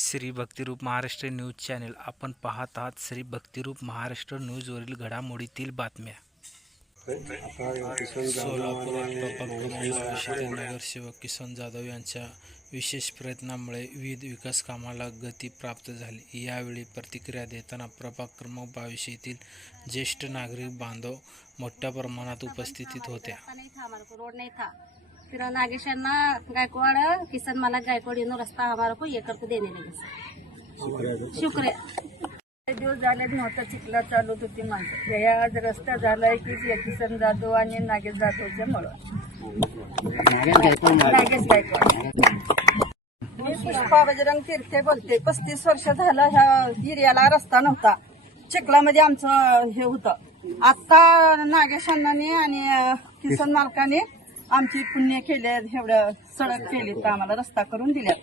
Shri Bhaktirup Maharashtra news channel. आपण पाहत आहात श्री भक्तिरूप महाराष्ट्र न्यूजवरील घडामोडीतील बातम्या. सोलापुरात परिषदेचे नगरसेवक किसन जाधव यांच्या विशेष प्रयत्नामुळे विविध विकास कामाला गती प्राप्त झाली. यावेळी प्रतिक्रिया देताना प्रभाग क्रमांक बावीस येथील ज्येष्ठ नागरिक बांधव मोठ्या प्रमाणात उपस्थितीत होत्या. रोड नहीं था फिर नागेश्वरना गायकवाड़ किशन माला गायकवाड़ इनो रास्ता हमारे को ये करके देने लगे शुक्रिया. दिवस झाले नव्हता चिखला चालत होती माणसं. हे आज रस्ता झालाय की जे किसन जाधव आणि नागेश जाधवच्या मुळे नागेश गायकवाड. मी पुष्पा बजरंग तीर्थे बोलते. पस्तीस वर्ष झालं ह्या एरियाला रस्ता नव्हता. चिखलामध्ये आमचं हे होतं. आता नागेश अण्णांनी आणि किसन मालकाने आमची पुण्य केले एवढं सडक केली तर आम्हाला रस्ता करून दिल्या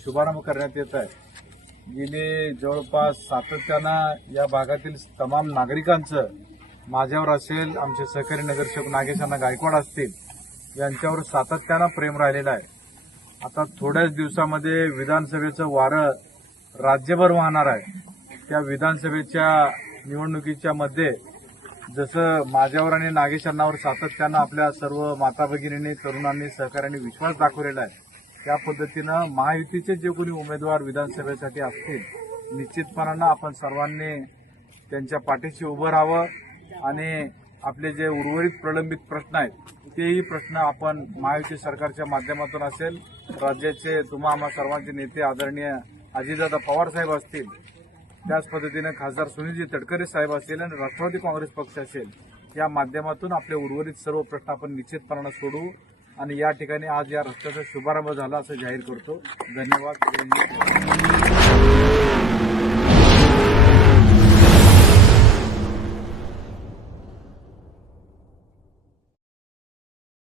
शुभारंभ करण्यात येत आहे. गेले जवळपास सातत्यानं या भागातील तमाम नागरिकांचं माझ्यावर असेल आमचे सहकारी नगरसेवक नागेशांना गायकवाड असतील यांच्यावर सातत्यानं प्रेम राहिलेलं आहे. आता थोड्याच दिवसामध्ये विधानसभेचं वारं राज्यभर वाहणार आहे. त्या विधानसभेच्या निवडणुकीच्या मध्ये जसं माझ्यावर आणि नागेशांनावर सातत्यानं आपल्या सर्व माता भगिनींनी तरुणांनी सहकार्याने विश्वास दाखवलेला आहे. त्या पद्धतीनं महायुतीचे जे कोणी उमेदवार विधानसभेसाठी असतील निश्चितपणानं आपण सर्वांनी त्यांच्या पाठीशी उभं राहावं आणि आपले जे उर्वरित प्रलंबित प्रश्न आहेत तेही प्रश्न आपण महायुती सरकारच्या माध्यमातून असेल राज्याचे तुम्हा आम्हा सर्वांचे नेते आदरणीय अजितदादा पवार साहेब असतील त्याच पद्धतीनं खासदार सुनीलजी तटकरे साहेब असतील आणि राष्ट्रवादी काँग्रेस पक्ष असेल या माध्यमातून आपले उर्वरित सर्व प्रश्न आपण निश्चितपणानं सोडवू आणि या ठिकाणी आज या रस्त्याचा शुभारंभ झाला असं जाहीर करतो. धन्यवाद.